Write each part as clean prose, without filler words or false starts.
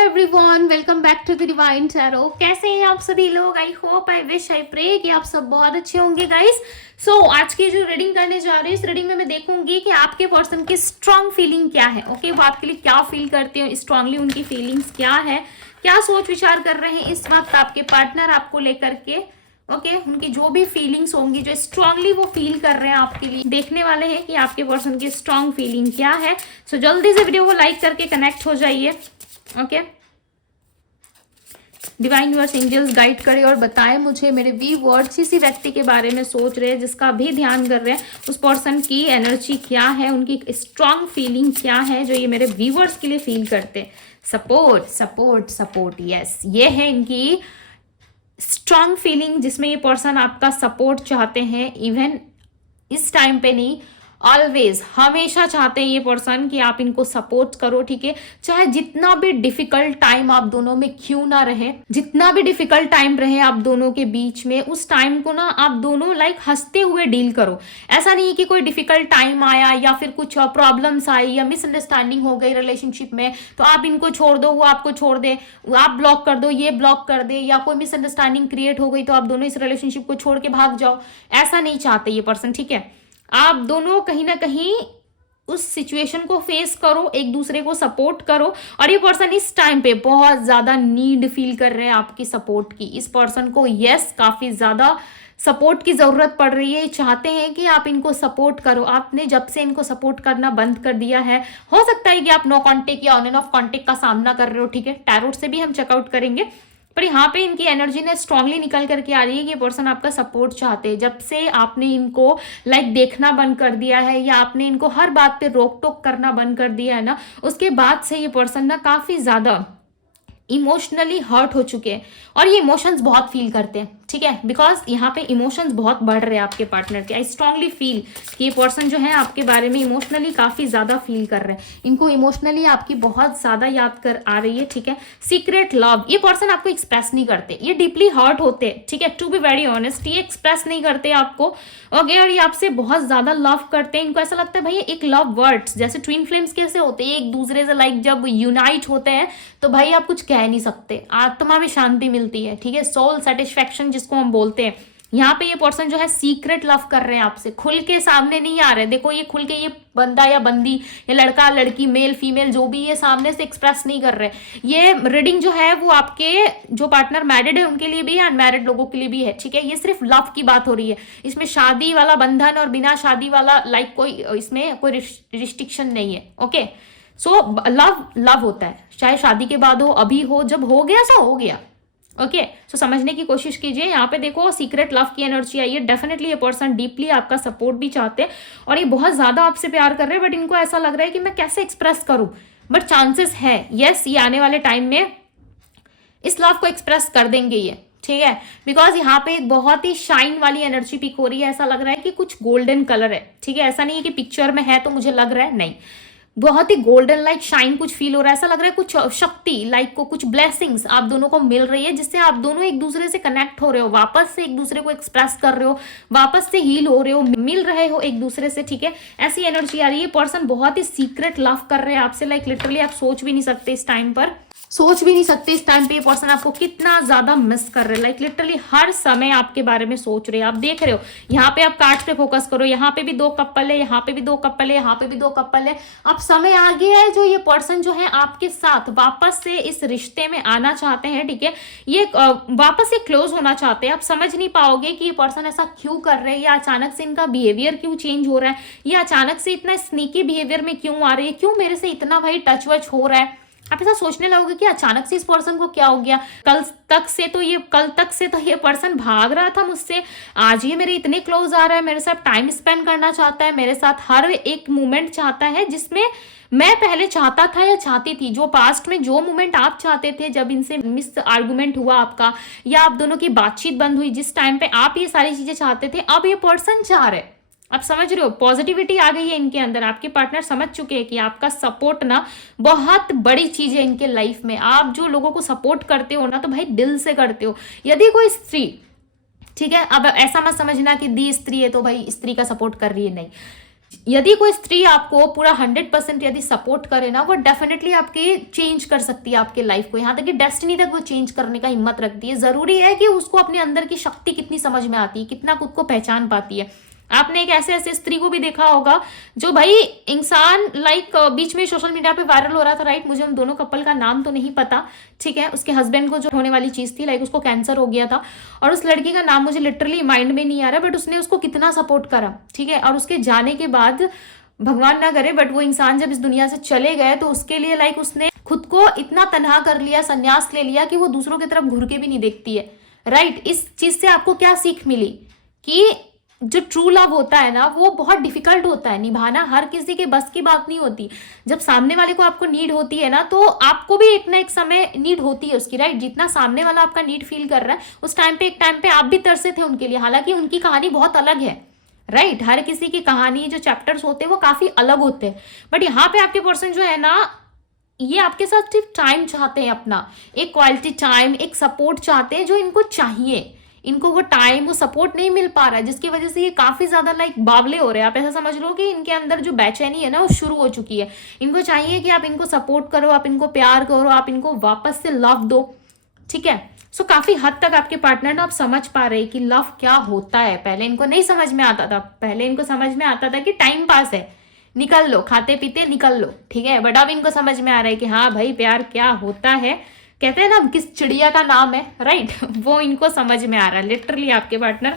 Hello everyone, welcome back to the divine tarot. कैसे हैं आप सभी लोग? I hope, I wish, I pray कि आप सब बहुत अच्छे होंगे गाइस। सो आज की जो रीडिंग करने जा रही है, इस रीडिंग में मैं देखूंगी कि आपके पर्सन की स्ट्रांग फीलिंग क्या है। ओके, वो आपके लिए क्या फील करते हो, स्ट्रांगली उनकी फीलिंग्स क्या है, क्या सोच विचार कर रहे हैं इस वक्त आपके पार्टनर आपको लेकर के। ओके, उनकी जो भी फीलिंग्स होंगी, जो स्ट्रांगली वो फील कर रहे हैं आपके लिए, देखने वाले हैं कि आपके पर्सन की स्ट्रांग फीलिंग क्या है। सो जल्दी से वीडियो को लाइक करके कनेक्ट हो जाइए। Okay, divine universe angels guide करे और बताए मुझे, मेरे व्यूअर्स किसी व्यक्ति के बारे में सोच रहे हैं, जिसका भी ध्यान कर रहे हैं, उस पर्सन की एनर्जी क्या है, उनकी स्ट्रांग फीलिंग क्या है जो ये मेरे व्यूअर्स के लिए फील करते हैं। सपोर्ट सपोर्ट सपोर्ट, यस, ये है इनकी स्ट्रांग फीलिंग, जिसमें ये पर्सन आपका सपोर्ट चाहते हैं। इवन इस टाइम पे नहीं, ऑलवेज, हमेशा चाहते हैं ये पर्सन कि आप इनको सपोर्ट करो। ठीक है, चाहे जितना भी डिफिकल्ट टाइम आप दोनों में क्यों ना रहे, जितना भी डिफिकल्ट टाइम रहे आप दोनों के बीच में, उस टाइम को ना आप दोनों हंसते हुए डील करो। ऐसा नहीं है कि कोई डिफिकल्ट टाइम आया या फिर कुछ प्रॉब्लम्स आई या मिसअंडरस्टैंडिंग हो गई रिलेशनशिप में, तो आप इनको छोड़ दो, वो आपको छोड़ दे, आप ब्लॉक कर दो, ये ब्लॉक कर दे, या कोई मिसअंडरस्टैंडिंग क्रिएट हो गई तो आप दोनों इस रिलेशनशिप को छोड़ के भाग जाओ। ऐसा नहीं चाहते ये पर्सन। ठीक है, आप दोनों कहीं ना कहीं उस सिचुएशन को फेस करो, एक दूसरे को सपोर्ट करो। और ये पर्सन इस टाइम पे बहुत ज्यादा नीड फील कर रहे हैं आपकी सपोर्ट की। इस पर्सन को यस, काफी ज्यादा सपोर्ट की जरूरत पड़ रही है। चाहते हैं कि आप इनको सपोर्ट करो। आपने जब से इनको सपोर्ट करना बंद कर दिया है, हो सकता है कि आप नो कांटेक्ट या ऑन एंड ऑफ कांटेक्ट का सामना कर रहे हो। ठीक है, टैरोट से भी हम चेकआउट करेंगे, पर यहाँ पे इनकी एनर्जी ने स्ट्रांगली निकल करके आ रही है कि ये पर्सन आपका सपोर्ट चाहते हैं। जब से आपने इनको देखना बंद कर दिया है, या आपने इनको हर बात पे रोक टोक करना बंद कर दिया है ना, उसके बाद से ये पर्सन ना काफी ज्यादा इमोशनली हर्ट हो चुके हैं और ये इमोशंस बहुत फील करते हैं। ठीक है, बिकॉज यहाँ पे इमोशंस बहुत बढ़ रहे हैं आपके पार्टनर के। आई स्ट्रांगली फील कि ये पर्सन जो है आपके बारे में इमोशनली काफी ज्यादा फील कर रहे हैं। इनको इमोशनली आपकी बहुत ज्यादा याद कर आ रही है। ठीक है, सीक्रेट लव, ये पर्सन आपको एक्सप्रेस नहीं करते, ये डीपली हर्ट होते हैं। ठीक है, टू बी वेरी ऑनेस्ट, ये एक्सप्रेस नहीं करते आपको। ओके, और ये आपसे बहुत ज्यादा लव करते हैं। इनको ऐसा लगता है भाई एक लव वर्ड्स, जैसे ट्विन फ्लेम्स कैसे होते हैं, एक दूसरे से जब यूनाइट होते हैं तो भाई आप कुछ कह नहीं सकते, आत्मा में शांति मिलती है। ठीक है, सोल सेटिस्फेक्शन जिसको हम बोलते हैं। यहाँ पे ये पर्सन जो है सीक्रेट लव कर रहे हैं आपसे, खुल के सामने नहीं आ रहे। देखो, ये खुल के, ये बंदा या बंदी या लड़का लड़की, मेल फीमेल जो भी, ये सामने से एक्सप्रेस नहीं कर रहे। ये रीडिंग जो है वो आपके जो पार्टनर मैरिड है उनके लिए भी है, अनमैरिड लोगों के लिए भी है। ठीक है, ये सिर्फ लव की बात हो रही है, इसमें शादी वाला बंधन और बिना शादी वाला कोई इसमें कोई रिस्ट्रिक्शन नहीं है। ओके, सो लव लव होता है, चाहे शादी के बाद हो, अभी हो, जब हो गया सो हो गया। ओके, सो समझने की कोशिश कीजिए। यहाँ पे देखो सीक्रेट लव की एनर्जी आई है। डेफिनेटली ये पर्सन डीपली आपका सपोर्ट भी चाहते हैं और ये बहुत ज्यादा आपसे प्यार कर रहे हैं, बट इनको ऐसा लग रहा है कि मैं कैसे एक्सप्रेस करूं। बट चांसेस है यस, ये आने वाले टाइम में इस लव को एक्सप्रेस कर देंगे ये। ठीक है, बिकॉज यहाँ पे एक बहुत ही शाइन वाली एनर्जी पिक हो रही है। ऐसा लग रहा है कि कुछ गोल्डन कलर है। ठीक है, ऐसा नहीं है कि पिक्चर में है तो मुझे लग रहा है, नहीं, बहुत ही गोल्डन शाइन कुछ फील हो रहा है। ऐसा लग रहा है कुछ शक्ति को कुछ ब्लेसिंग्स आप दोनों को मिल रही है, जिससे आप दोनों एक दूसरे से कनेक्ट हो रहे हो, वापस से एक दूसरे को एक्सप्रेस कर रहे हो, वापस से हील हो रहे हो, मिल रहे हो एक दूसरे से। ठीक है, ऐसी एनर्जी आ रही है। पर्सन बहुत ही सीक्रेट लव कर रहे हैं आपसे। लिटरली आप सोच भी नहीं सकते इस टाइम पर, सोच भी नहीं सकते इस टाइम पे ये पर्सन आपको कितना ज्यादा मिस कर रहे हैं। लिटरली हर समय आपके बारे में सोच रहे हैं। आप देख रहे हो, यहाँ पे आप कार्ड्स पे फोकस करो, यहाँ पे भी 2 कपल है, यहाँ पे भी 2 कपल है, यहाँ पे भी 2 कपल है। अब समय आ गया है जो ये पर्सन जो है आपके साथ वापस से इस रिश्ते में आना चाहते हैं। ठीक है, ये वापस से क्लोज होना चाहते हैं। आप समझ नहीं पाओगे कि ये पर्सन ऐसा क्यों कर रहे हैं, या अचानक से इनका बिहेवियर क्यों चेंज हो रहा है, या अचानक से इतना स्नीकी बिहेवियर में क्यों आ रही है, क्यों मेरे से इतना भाई टच वच हो रहा है। आप ऐसा सोचने लगोगे कि अचानक से इस पर्सन को क्या हो गया। कल तक से तो ये पर्सन भाग रहा था मुझसे, आज ये मेरे इतने क्लोज आ रहा है, मेरे साथ टाइम स्पेंड करना चाहता है, मेरे साथ हर एक मोमेंट चाहता है जिसमें मैं पहले चाहता था या चाहती थी। जो पास्ट में जो मोमेंट आप चाहते थे, जब इनसे मिस आर्गुमेंट हुआ आपका, या आप दोनों की बातचीत बंद हुई, जिस टाइम पे आप ये सारी चीजें चाहते थे, अब ये पर्सन चाह रहे। आप समझ रहे हो, पॉजिटिविटी आ गई है इनके अंदर। आपके पार्टनर समझ चुके हैं कि आपका सपोर्ट ना बहुत बड़ी चीज है इनके लाइफ में। आप जो लोगों को सपोर्ट करते हो ना, तो भाई दिल से करते हो। यदि कोई स्त्री, ठीक है, अब ऐसा मत समझना कि दी स्त्री है तो भाई स्त्री का सपोर्ट कर रही है, नहीं। यदि कोई स्त्री आपको पूरा 100% यदि सपोर्ट करे ना, वो डेफिनेटली आपके चेंज कर सकती है आपके लाइफ को, यहाँ तक कि डेस्टिनी तक वो चेंज करने का हिम्मत रखती है। जरूरी है कि उसको अपने अंदर की शक्ति कितनी समझ में आती है, कितना खुद को पहचान पाती है। आपने एक ऐसे ऐसे स्त्री को भी देखा होगा जो भाई इंसान लाइक बीच में सोशल मीडिया पे वायरल हो रहा था, राइट, मुझे उन दोनों कपल का नाम तो नहीं पता, ठीक है, उसके हस्बैंड को जो होने वाली चीज थी, लाइक उसको कैंसर हो गया था, और उस लड़की का नाम मुझे लिटरली माइंड में नहीं आ रहा, बट उसने उसको कितना सपोर्ट करा, ठीक है, और उसके जाने के बाद भगवान ना करे बट वो इंसान जब इस दुनिया से चले गए तो उसके लिए लाइक उसने खुद को इतना तन्हा कर लिया, संन्यास ले लिया कि वो दूसरों की तरफ घूर के भी नहीं देखती है, राइट। इस चीज से आपको क्या सीख मिली कि जो ट्रू लव होता है ना, वो बहुत डिफिकल्ट होता है निभाना, हर किसी के बस की बात नहीं होती। जब सामने वाले को आपको नीड होती है ना, तो आपको भी एक ना एक समय नीड होती है उसकी, राइट। जितना सामने वाला आपका नीड फील कर रहा है, उस टाइम पे एक टाइम पे आप भी तरसे थे उनके लिए, हालांकि उनकी कहानी बहुत अलग है, राइट। हर किसी की कहानी, जो चैप्टर्स होते हैं वो काफी अलग होते हैं, बट यहाँ पे आपके पर्सन जो है ना, ये आपके साथ सिर्फ टाइम चाहते हैं, अपना एक क्वालिटी टाइम, एक सपोर्ट चाहते हैं जो इनको चाहिए। इनको वो टाइम, वो सपोर्ट नहीं मिल पा रहा है, जिसकी वजह से ये काफी ज्यादा लाइक बावले हो रहे हैं। आप ऐसा समझ लो कि इनके अंदर जो बेचैनी है ना, वो शुरू हो चुकी है। इनको चाहिए कि आप इनको सपोर्ट करो, आप इनको प्यार करो, आप इनको वापस से लव दो, ठीक है। सो काफी हद तक आपके पार्टनर ना आप समझ पा रहे हैं कि लव क्या होता है। पहले इनको नहीं समझ में आता था, पहले इनको समझ में आता था कि टाइम पास है, निकल लो, खाते पीते निकल लो, ठीक है, बट अब इनको समझ में आ रहा है कि हाँ भाई प्यार क्या होता है। कहते हैं ना किस चिड़िया का नाम है, राइट, वो इनको समझ में आ रहा है। लिटरली आपके पार्टनर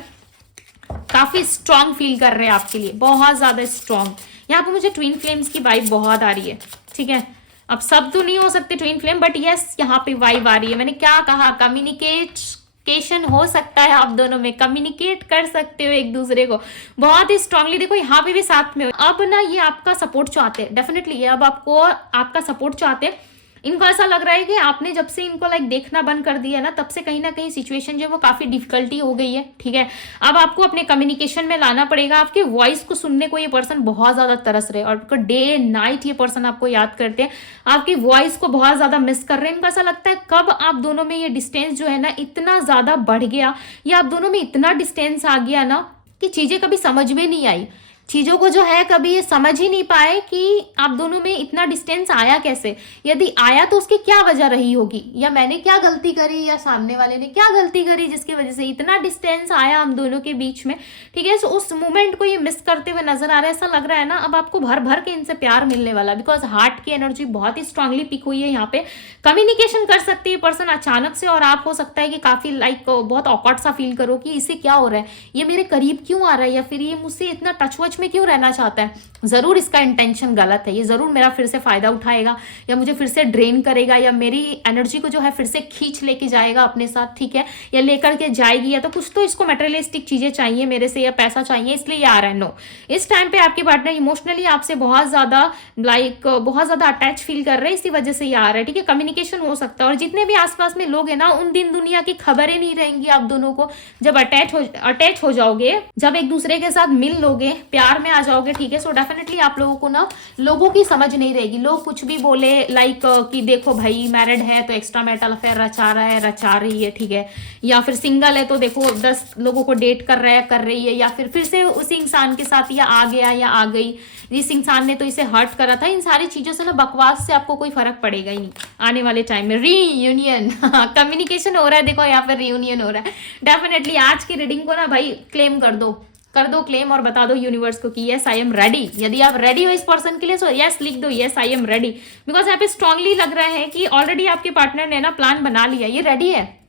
काफी स्ट्रांग फील कर रहे हैं आपके लिए, बहुत ज्यादा स्ट्रांग। यहाँ पे मुझे ट्विन फ्लेम्स की वाइब बहुत आ रही है, ठीक है। अब सब तो नहीं हो सकते ट्विन फ्लेम, बट यस यहाँ पे वाइब आ रही है। मैंने क्या कहा, कम्युनिकेशन हो सकता है, आप दोनों में कम्युनिकेट कर सकते हो एक दूसरे को बहुत ही स्ट्रांगली। देखो यहाँ पे भी साथ में अब ना ये आपका सपोर्ट चाहते हैं, डेफिनेटली ये अब आपको आपका सपोर्ट चाहते हैं। इनको ऐसा लग रहा है कि आपने जब से इनको लाइक देखना बंद कर दिया ना, तब से कहीं ना कहीं सिचुएशन जो है वो काफी डिफिकल्टी हो गई है, ठीक है। अब आपको अपने कम्युनिकेशन में लाना पड़ेगा। आपके वॉइस को सुनने को ये पर्सन बहुत ज्यादा तरस रहे, और डे नाइट ये पर्सन आपको याद करते हैं, आपकी वॉइस को बहुत ज्यादा मिस कर रहे हैं। इनको ऐसा लगता है कब आप दोनों में ये डिस्टेंस जो है ना इतना ज्यादा बढ़ गया, या आप दोनों में इतना डिस्टेंस आ गया ना कि चीजें कभी समझ में नहीं आई, चीजों को जो है कभी ये समझ ही नहीं पाए कि आप दोनों में इतना डिस्टेंस आया कैसे। यदि आया तो उसकी क्या वजह रही होगी, या मैंने क्या गलती करी, या सामने वाले ने क्या गलती करी जिसकी वजह से इतना डिस्टेंस आया हम दोनों के बीच में, ठीक है। सो उस मोमेंट को ये मिस करते हुए नजर आ रहा है। ऐसा लग रहा है ना अब आपको भर भर के इनसे प्यार मिलने वाला, बिकॉज हार्ट की एनर्जी बहुत ही स्ट्रांगली पिक हुई है। यहाँ पे कम्युनिकेशन कर सकते हैं पर्सन अचानक से, और आप हो सकता है कि काफी लाइक बहुत ऑकवर्ड सा फील करो कि इसे क्या हो रहा है, ये मेरे करीब क्यों आ रहा है, या फिर ये मुझसे इतना टच वच में क्यों रहना चाहता है। जरूर इसका इंटेंशन गलत है, ये जरूर मेरा फिर से फायदा उठाएगा, या मुझे फिर से ड्रेन करेगा, या मेरी एनर्जी को जो है फिर से खींच लेके जाएगा अपने साथ, ठीक है, या लेकर के जाएगी, या तो कुछ तो इसको मटेरियलिस्टिक चीजें चाहिए मेरे से, या पैसा चाहिए, इसलिए ये आ रहा है। नो, इस टाइम पे आपके पार्टनर इमोशनली आपसे बहुत ज्यादा लाइक बहुत ज्यादा अटैच फील कर रहे हैं, इसी वजह से ये आ रहा है, ठीक है। कम्युनिकेशन हो सकता है, और जितने भी आसपास में लोग हैं ना, उन दिन दुनिया की खबरें नहीं रहेंगी आप दोनों को। जब अटैच हो जाओगे, जब एक दूसरे के साथ मिल लोगे, प्यार में आ जाओगे, ठीक है, सो डेफिनेटली आप लोगों को ना लोगों की समझ नहीं रहेगी। लोग कुछ भी बोले लाइक कि देखो भाई मैरिड है तो एक्स्ट्रा मैरिटल अफेयर रचा रहा है, रचा रही है, ठीक है, या फिर सिंगल है तो देखो 10 लोगों को डेट कर रहा है, कर रही है, या फिर से उसी इंसान के साथ या आ गया या आ गई, जिस इंसान ने तो इसे हर्ट करा था। इन सारी चीजों से ना बकवास से आपको कोई फर्क पड़ेगा ही नहीं आने वाले टाइम में। रीयूनियन कम्युनिकेशन हो रहा है, देखो यहाँ पे रीयूनियन हो रहा है। डेफिनेटली आज की रीडिंग को ना भाई क्लेम कर दो क्लेम, और बता दो यूनिवर्स को कि यस आई एम रेडी। यदि आप रेडी हो इस पर्सन के लिए तो यस लिख दो, yes I am ready, because यहाँ पे स्ट्रांगली लग रहा है कि ऑलरेडी आपके पार्टनर ने ना प्लान बना लिया, ये रेडी है।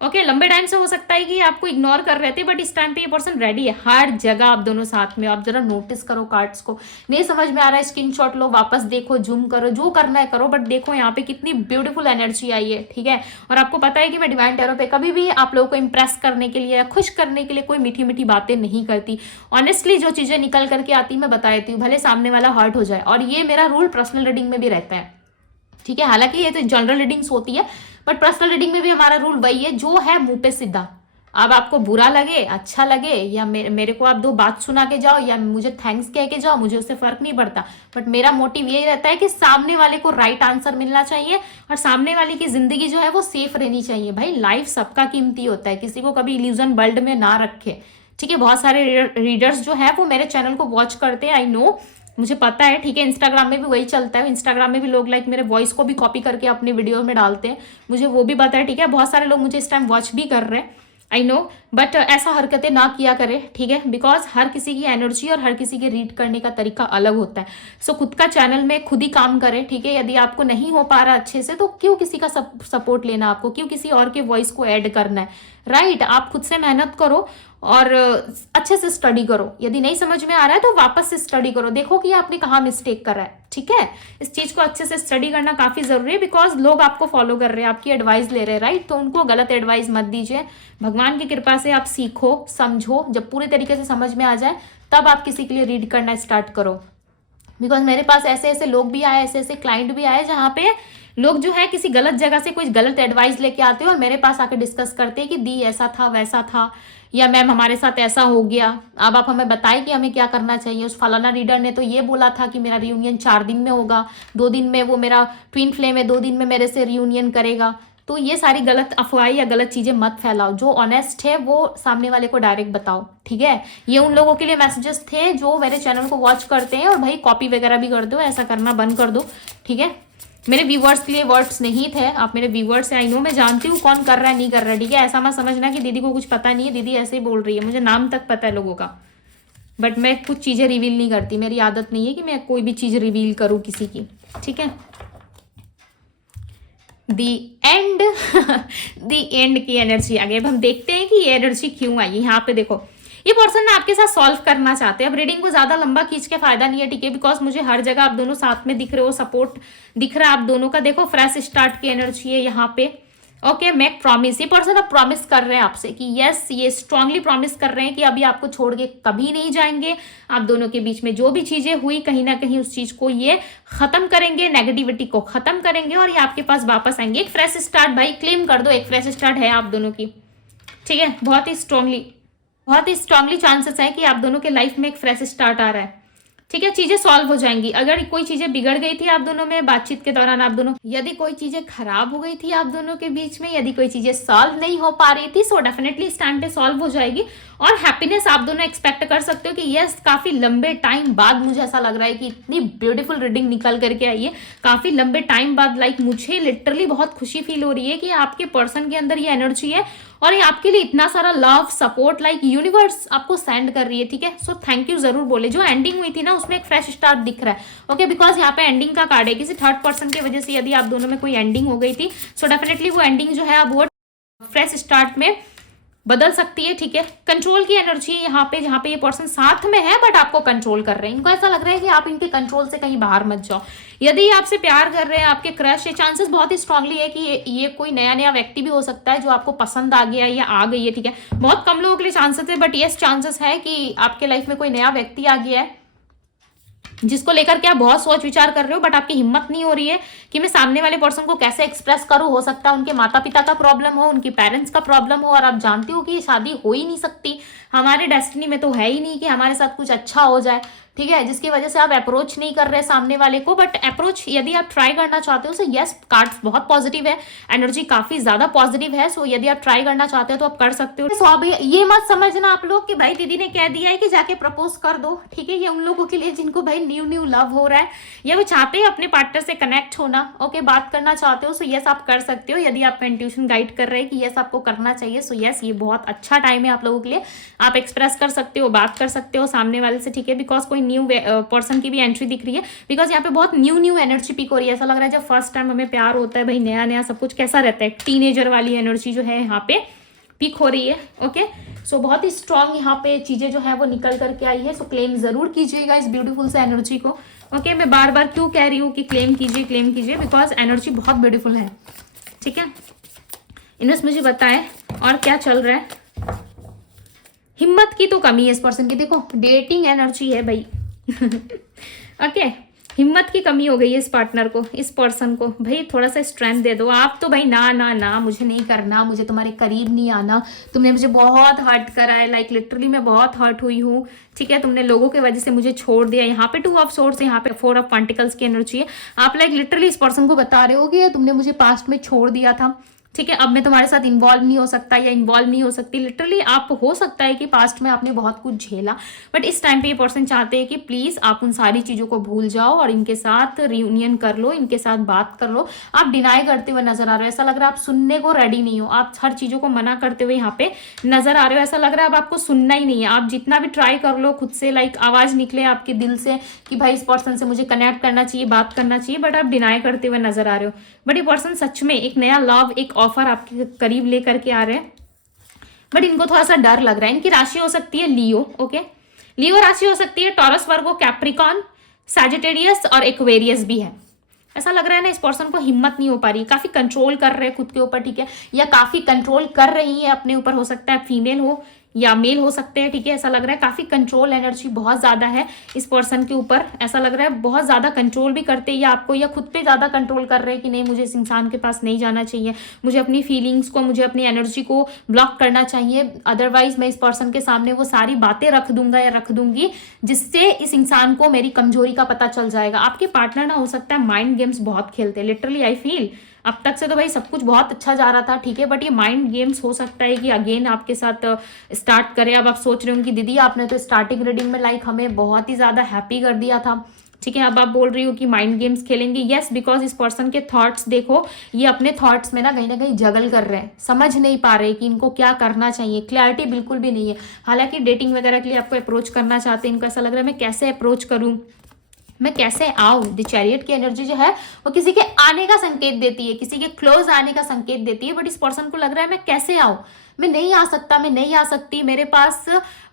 ओके, लंबे टाइम से हो सकता है कि आपको इग्नोर कर रहे थे, बट इस टाइम पे ये पर्सन रेडी है। हर जगह आप दोनों साथ में, आप जरा नोटिस करो कार्ड्स को, नहीं समझ में आ रहा है स्क्रीनशॉट लो, वापस देखो, जूम करो, जो करना है करो, बट देखो यहाँ पे कितनी ब्यूटीफुल एनर्जी आई है, ठीक है। और आपको पता है कि मैं डिवाइन टैरो पे कभी भी आप लोगों को इंप्रेस करने के लिए या खुश करने के लिए कोई मीठी मीठी बातें नहीं करती। ऑनेस्टली जो चीजें निकल करके आती मैं बता देती हूँ, भले सामने वाला हर्ट हो जाए, और ये मेरा रूल पर्सनल रीडिंग में भी रहता है, ठीक है। हालांकि ये तो जनरल रीडिंग्स होती है, बट पर्सनल रीडिंग में भी हमारा रूल वही है, जो है मुंह पे सीधा। अब आपको बुरा लगे, अच्छा लगे, या मेरे को आप 2 बात सुना के जाओ, या मुझे थैंक्स कह के जाओ, मुझे उससे फर्क नहीं पड़ता, बट मेरा मोटिव यही रहता है कि सामने वाले को राइट आंसर मिलना चाहिए, और सामने वाले की जिंदगी जो है वो सेफ रहनी चाहिए। भाई लाइफ सबका कीमती होता है, किसी को कभी इल्यूजन वर्ल्ड में ना रखे, ठीक है। बहुत सारे रीडर्स जो है वो मेरे चैनल को वॉच करते हैं, आई नो, मुझे पता है, ठीक है। इंस्टाग्राम में भी वही चलता है, इंस्टाग्राम में भी लोग लाइक मेरे वॉइस को भी कॉपी करके अपने वीडियो में डालते हैं, मुझे वो भी पता है, ठीक है। बहुत सारे लोग मुझे इस टाइम वॉच भी कर रहे हैं, आई नो, बट ऐसा हरकतें ना किया करें, ठीक है, बिकॉज हर किसी की एनर्जी और हर किसी के रीड करने का तरीका अलग होता है। सो खुद का चैनल में खुद ही काम करें, ठीक है। यदि आपको नहीं हो पा रहा अच्छे से तो क्यों किसी का सपोर्ट लेना, आपको क्यों किसी और के वॉइस को ऐड करना है, राइट। आप खुद से मेहनत करो और अच्छे से स्टडी करो। यदि नहीं समझ में आ रहा है तो वापस से स्टडी करो, देखो कि आपने कहाँ मिस्टेक करा है, ठीक है। इस चीज को अच्छे से स्टडी करना काफी जरूरी है, बिकॉज लोग आपको फॉलो कर रहे हैं, आपकी एडवाइस ले रहे हैं, राइट। तो उनको गलत एडवाइस मत दीजिए। भगवान की कृपा से आप सीखो, समझो, जब पूरी तरीके से समझ में आ जाए तब आप किसी के लिए रीड करना स्टार्ट करो। बिकॉज मेरे पास ऐसे ऐसे लोग भी आए, ऐसे ऐसे क्लाइंट भी आए जहाँ पे लोग जो है किसी गलत जगह से कुछ गलत एडवाइस लेके आते हैं और मेरे पास आके डिस्कस करते हैं कि दी ऐसा था वैसा था, या मैम हमारे साथ ऐसा हो गया, अब आप हमें बताएं कि हमें क्या करना चाहिए। उस फलाना रीडर ने तो ये बोला था कि मेरा रियूनियन 4 दिन में होगा, 2 दिन में वो मेरा ट्विन फ्लेम है, 2 दिन में मेरे से रियूनियन करेगा। तो ये सारी गलत अफवाहें या गलत चीजें मत फैलाओ, जो ऑनेस्ट है वो सामने वाले को डायरेक्ट बताओ, ठीक है। ये उन लोगों के लिए मैसेजेस थे जो मेरे चैनल को वॉच करते हैं, और भाई कॉपी वगैरह भी कर दो, ऐसा करना बंद कर दो, ठीक है। मेरे व्यूवर्स के लिए वर्ड्स नहीं थे, आप मेरे व्यूवर्स हैं, आई नो, मैं जानती हूँ कौन कर रहा है नहीं कर रहा है, ठीक है। ऐसा मत समझना कि दीदी को कुछ पता नहीं है, दीदी ऐसे ही बोल रही है, मुझे नाम तक पता है लोगों का, बट मैं कुछ चीजें रिवील नहीं करती, मेरी आदत नहीं है कि मैं कोई भी चीज रिवील करूँ किसी की, ठीक है। दी एंड दी एंड की एनर्जी आ गई। अब हम देखते हैं कि ये एनर्जी क्यों आई। यहाँ पे देखो, ये पर्सन ना आपके साथ सॉल्व करना चाहते हैं। अब रीडिंग को ज्यादा लंबा खींच के फायदा नहीं है, ठीक है, बिकॉज मुझे हर जगह आप दोनों साथ में दिख रहे हो, सपोर्ट दिख रहा है आप दोनों का। देखो फ्रेश स्टार्ट की एनर्जी है यहाँ पे, ओके। मेक प्रॉमिस, ये पर्सन अब प्रॉमिस कर रहे हैं आपसे कि यस, ये स्ट्रांगली प्रॉमिस कर रहे हैं कि अभी आपको छोड़ के कभी नहीं जाएंगे। आप दोनों के बीच में जो भी चीजें हुई कहीं ना कहीं उस चीज को ये खत्म करेंगे, नेगेटिविटी को खत्म करेंगे और ये आपके पास वापस आएंगे। एक फ्रेश स्टार्ट, भाई क्लेम कर दो, एक फ्रेश स्टार्ट है आप दोनों की, ठीक है। बहुत ही स्ट्रांगली चांसेस है कि आप दोनों के लाइफ में एक फ्रेश स्टार्ट आ रहा है, ठीक है। चीजें सॉल्व हो जाएंगी। अगर कोई चीजें बिगड़ गई थी आप दोनों में बातचीत के दौरान, आप दोनों, यदि कोई चीजें खराब हो गई थी आप दोनों के बीच में, यदि कोई चीजें सॉल्व नहीं हो पा रही थी, सो डेफिनेटली इस टाइम पे सॉल्व हो जाएगी। और हैप्पीनेस आप दोनों एक्सपेक्ट कर सकते हो कि यस, काफी लंबे टाइम बाद मुझे ऐसा लग रहा है कि इतनी ब्यूटीफुल रीडिंग निकल करके आई है, काफी लंबे टाइम बाद। लाइक मुझे लिटरली बहुत खुशी फील हो रही है कि आपके पर्सन के अंदर ये एनर्जी है और ये आपके लिए इतना सारा लव सपोर्ट लाइक यूनिवर्स आपको सेंड कर रही है, ठीक है। सो थैंक यू जरूर बोले। जो एंडिंग हुई थी ना उसमें एक फ्रेश स्टार्ट दिख रहा है, ओके, बिकॉज यहाँ पे एंडिंग का कार्ड है। किसी थर्ड पर्सन की वजह से यदि आप दोनों में कोई एंडिंग हो गई थी, सो डेफिनेटली वो एंडिंग जो है अब वो फ्रेश स्टार्ट में बदल सकती है, ठीक है। कंट्रोल की एनर्जी यहाँ पे, जहाँ पे ये पर्सन साथ में है बट आपको कंट्रोल कर रहे हैं। इनको ऐसा लग रहा है कि आप इनके कंट्रोल से कहीं बाहर मत जाओ। यदि आपसे प्यार कर रहे हैं, आपके क्रश, ये चांसेस बहुत ही स्ट्रांगली है कि ये कोई नया व्यक्ति भी हो सकता है जो आपको पसंद आ गया या आ गई है, ठीक है। बहुत कम लोगों के लिए चांसेस है, बट यस चांसेस है कि आपके लाइफ में कोई नया व्यक्ति आ गया है जिसको लेकर के आप बहुत सोच विचार कर रहे हो, बट आपकी हिम्मत नहीं हो रही है कि मैं सामने वाले पर्सन को कैसे एक्सप्रेस करूं। हो सकता है उनके माता पिता का प्रॉब्लम हो, उनके पेरेंट्स का प्रॉब्लम हो, और आप जानते हो कि ये शादी हो ही नहीं सकती, हमारे डेस्टिनी में तो है ही नहीं कि हमारे साथ कुछ अच्छा हो जाए, ठीक है। जिसकी वजह से आप अप्रोच नहीं कर रहे सामने वाले को, बट अप्रोच यदि आप ट्राई करना चाहते हो, सो यस, कार्ड्स बहुत पॉजिटिव है, एनर्जी काफी ज्यादा पॉजिटिव है। सो यदि आप ट्राई करना चाहते हो तो आप कर सकते हो। सो अब ये मत समझना आप लोग कि भाई दीदी ने कह दिया है कि जाके प्रपोज कर दो, ठीक है। ये उन लोगों के लिए जिनको भाई न्यू लव हो रहा है या वो चाहते हैं अपने पार्टनर से कनेक्ट होना, ओके, बात करना चाहते हो, सो यस आप कर सकते हो। यदि आपका इंट्यूशन गाइड कर रहे हैं कि यस आपको करना चाहिए, सो यस ये बहुत अच्छा टाइम है आप लोगों के लिए। आप एक्सप्रेस कर सकते हो, बात कर सकते हो सामने वाले से, ठीक है। बिकॉज कोई न्यू पर्सन की भी एंट्री दिख रही है, बिकॉज यहाँ पे बहुत न्यू एनर्जी पिक हो रही है। ऐसा लग रहा है जब फर्स्ट टाइम हमें प्यार होता है, भाई नया सब कुछ कैसा रहता है, टीनेजर वाली एनर्जी जो है यहाँ पे पिक हो रही है, ओके। सो बहुत ही स्ट्रांग यहाँ पे चीजें जो है वो निकल करके आई है। सो क्लेम जरूर कीजिएगा इस ब्यूटीफुल से एनर्जी को, ओके। मैं बार बार क्यों कह रही हूँ कि क्लेम कीजिए, बिकॉज एनर्जी बहुत ब्यूटीफुल है, ठीक है। इन्वेस्ट मुझे बताए और क्या चल रहा है। हिम्मत की तो कमी है इस पर्सन की, देखो डेटिंग एनर्जी है भाई ओके, हिम्मत की कमी हो गई है इस पार्टनर को, इस पर्सन को। भाई थोड़ा सा स्ट्रेंथ दे दो। आप तो भाई ना मुझे नहीं करना, मुझे तुम्हारे करीब नहीं आना, तुमने मुझे बहुत हर्ट करा है, लाइक लिटरली मैं बहुत हर्ट हुई हूँ, ठीक है। तुमने लोगों की वजह से मुझे छोड़ दिया। यहाँ पे 2 ऑफ सोर्ड्स, यहाँ पे 4 ऑफ पेंटिकल्स की एनर्जी है। आप लाइक लिटरली इस पर्सन को बता रहे हो कि तुमने मुझे पास्ट में छोड़ दिया था, ठीक है, अब मैं तुम्हारे साथ इन्वॉल्व नहीं हो सकता या इन्वॉल्व नहीं हो सकती। लिटरली आप हो सकता है कि पास्ट में आपने बहुत कुछ झेला, बट इस टाइम पे ये पर्सन चाहते हैं कि प्लीज आप उन सारी चीजों को भूल जाओ और इनके साथ रियूनियन कर लो, इनके साथ बात कर लो। आप डिनाई करते हुए नजर आ रहे हो, ऐसा लग रहा है आप सुनने को रेडी नहीं हो, आप हर चीजों को मना करते हुए यहाँ पे नजर आ रहे हो। ऐसा लग रहा है अब आपको सुनना ही नहीं है, आप जितना भी ट्राई कर लो खुद से, लाइक आवाज निकले आपके दिल से कि भाई इस पर्सन से मुझे कनेक्ट करना चाहिए, बात करना चाहिए, बट आप डिनाई करते हुए नजर आ रहे हो। बट ये पर्सन सच में एक नया लव, एक ऑफर आपके करीब लेकर के आ रहे हैं, बट इनको थोड़ा सा डर लग रहा है। इनकी राशि हो सकती है लियो, ओके, लियो राशि हो सकती है, टॉरस, वर्गो, कैप्रिकॉन, सैजिटेरियस और एक्वेरियस भी है। ऐसा लग रहा है ना इस पर्सन को हिम्मत नहीं हो पा रही, काफी कंट्रोल कर रहे हैं खुद के ऊपर, ठीक है, या काफी कंट्रोल कर रही है अपने ऊपर, हो सकता है फीमेल हो या मेल हो सकते हैं, ठीक है। ऐसा लग रहा है काफी कंट्रोल एनर्जी बहुत ज्यादा है इस पर्सन के ऊपर। ऐसा लग रहा है बहुत ज्यादा कंट्रोल भी करते हैं या आपको, या खुद पे ज्यादा कंट्रोल कर रहे हैं कि नहीं मुझे इस इंसान के पास नहीं जाना चाहिए, मुझे अपनी फीलिंग्स को, मुझे अपनी एनर्जी को ब्लॉक करना चाहिए, अदरवाइज मैं इस पर्सन के सामने वो सारी बातें रख दूंगा या रख दूंगी जिससे इस इंसान को मेरी कमजोरी का पता चल जाएगा। आपके पार्टनर ना हो सकता है माइंड गेम्स बहुत खेलते हैं, लिटरली आई फील। अब तक से तो भाई सब कुछ बहुत अच्छा जा रहा था, ठीक है, बट ये माइंड गेम्स हो सकता है कि अगेन आपके साथ स्टार्ट करे। अब आप सोच रहे हो कि दीदी आपने तो स्टार्टिंग रीडिंग में लाइक हमें बहुत ही ज्यादा हैप्पी कर दिया था, ठीक है, अब आप बोल रही हो कि माइंड गेम्स खेलेंगे। यस, बिकॉज इस पर्सन के थॉट्स देखो, ये अपने थॉट्स में ना कहीं जगल कर रहे हैं, समझ नहीं पा रहे कि इनको क्या करना चाहिए, क्लैरिटी बिल्कुल भी नहीं है। हालांकि डेटिंग वगैरह के लिए आपको अप्रोच करना चाहते हैं, इनको ऐसा लग रहा है मैं कैसे अप्रोच करूं, मैं कैसे आऊं। द चैरियट की एनर्जी जो है वो किसी के आने का संकेत देती है, किसी के क्लोज आने का संकेत देती है, बट इस पर्सन को लग रहा है मैं कैसे आऊं, मैं नहीं आ सकता, मैं नहीं आ सकती, मेरे पास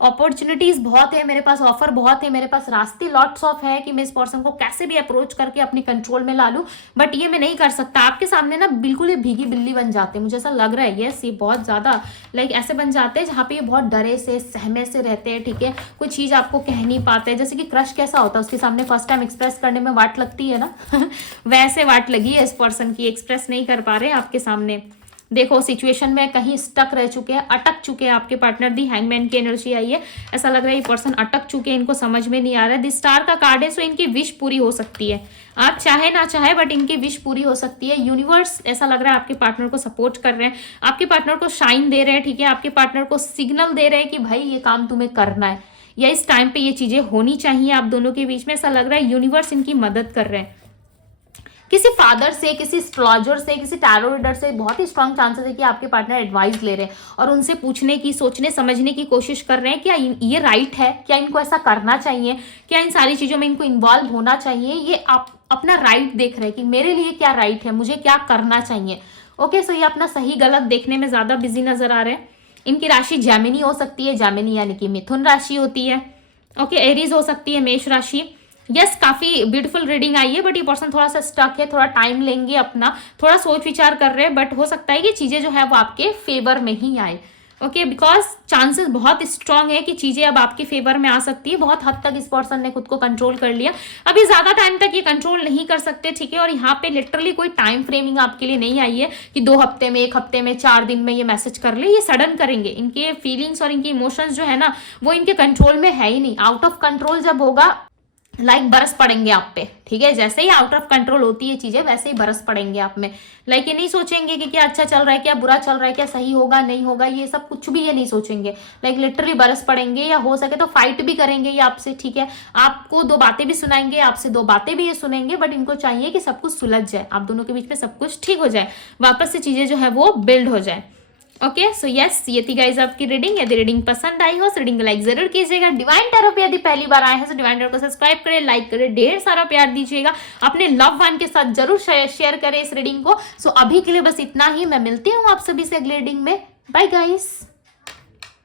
अपॉर्चुनिटीज बहुत है, मेरे पास ऑफर बहुत है, मेरे पास रास्ते लॉट्स ऑफ है कि मैं इस पर्सन को कैसे भी अप्रोच करके अपनी कंट्रोल में ला लूं, बट ये मैं नहीं कर सकता। आपके सामने ना बिल्कुल ये भीगी बिल्ली बन जाते हैं, मुझे ऐसा लग रहा है। यस, ये बहुत ज्यादा लाइक ऐसे बन जाते हैं जहाँ पे ये बहुत डरे से, सहमे से रहते हैं, ठीक है, कोई चीज आपको कह नहीं पाते। जैसे कि क्रश कैसा होता है, उसके सामने फर्स्ट टाइम एक्सप्रेस करने में वाट लगती है ना वैसे वाट लगी है इस पर्सन की, एक्सप्रेस नहीं कर पा रहे आपके सामने। देखो सिचुएशन में कहीं स्टक रह चुके हैं, अटक चुके हैं आपके पार्टनर। दी हैंगमैन की एनर्जी आई है, ऐसा लग रहा है ये पर्सन अटक चुके हैं, इनको समझ में नहीं आ रहा है। द स्टार का कार्ड है, सो इनकी विश पूरी हो सकती है, आप चाहे ना चाहे बट इनकी विश पूरी हो सकती है। यूनिवर्स ऐसा लग रहा है आपके पार्टनर को सपोर्ट कर रहे हैं, आपके पार्टनर को शाइन दे रहे हैं, ठीक है, आपके पार्टनर को सिग्नल दे रहे हैं कि भाई ये काम तुम्हें करना है या इस टाइम पे ये चीजें होनी चाहिए आप दोनों के बीच में। ऐसा लग रहा है यूनिवर्स इनकी मदद कर रहे हैं, किसी फादर से, किसी एस्ट्रोलॉजर से, किसी टैरो रीडर से बहुत ही स्ट्रांग चांसेस है कि आपके पार्टनर एडवाइस ले रहे हैं और उनसे पूछने की, सोचने समझने की कोशिश कर रहे हैं क्या ये राइट है, क्या इनको ऐसा करना चाहिए, क्या इन सारी चीजों में इनको इन्वॉल्व होना चाहिए। ये आप अपना राइट देख रहे हैं कि मेरे लिए क्या राइट है, मुझे क्या करना चाहिए। ओके, सो ये अपना सही गलत देखने में ज्यादा बिजी नजर आ रहे हैं। इनकी राशि जेमिनी हो सकती है, जेमिनी यानी कि मिथुन राशि होती है। ओके, एरीज हो सकती है, मेष राशि। यस, काफी ब्यूटीफुल रीडिंग आई है, बट ये पर्सन थोड़ा सा स्टक है, थोड़ा टाइम लेंगे, अपना थोड़ा सोच विचार कर रहे हैं, बट हो सकता है कि चीजें जो है वो आपके फेवर में ही आए। ओके, बिकॉज चांसेस बहुत स्ट्रांग है कि चीजें अब आपके फेवर में आ सकती है। बहुत हद तक इस पर्सन ने खुद को कंट्रोल कर लिया, अभी ज्यादा टाइम तक ये कंट्रोल नहीं कर सकते, ठीक है। और यहाँ पे लिटरली कोई टाइम फ्रेमिंग आपके लिए नहीं आई है कि 2 हफ्ते में, 1 हफ्ते में, 4 दिन में ये मैसेज कर ले, ये सडन करेंगे। इनके फीलिंग्स और इनके इमोशंस जो है ना वो इनके कंट्रोल में है ही नहीं। आउट ऑफ कंट्रोल जब होगा लाइक बरस पड़ेंगे आप पे, ठीक है, जैसे ही आउट ऑफ कंट्रोल होती है चीजें वैसे ही बरस पड़ेंगे आप में। लाइक ये नहीं सोचेंगे कि क्या अच्छा चल रहा है, क्या बुरा चल रहा है, क्या सही होगा नहीं होगा, ये सब कुछ भी ये नहीं सोचेंगे। लाइक लिटरली बरस पड़ेंगे, या हो सके तो फाइट भी करेंगे ये आपसे, ठीक है, आपको 2 बातें भी सुनाएंगे, आपसे 2 बातें भी ये सुनेंगे, बट इनको चाहिए कि सब कुछ सुलझ जाए, आप दोनों के बीच में सब कुछ ठीक हो जाए, वापस से चीजें जो है वो बिल्ड हो जाए। ओके, सो यस, ये थी गाइज आपकी रीडिंग। यदि रीडिंग पसंद आई हो तो रीडिंग को लाइक जरूर कीजिएगा। डिवाइन टैरो पे यदि पहली बार आए हैं तो डिवाइन टैरो को सब्सक्राइब करें, लाइक करें, ढेर सारा प्यार दीजिएगा, अपने लव वन के साथ जरूर शेयर करें इस रीडिंग को। सो अभी के लिए बस इतना ही, मैं मिलती हूँ आप सभी से अगले रीडिंग में। Bye guys.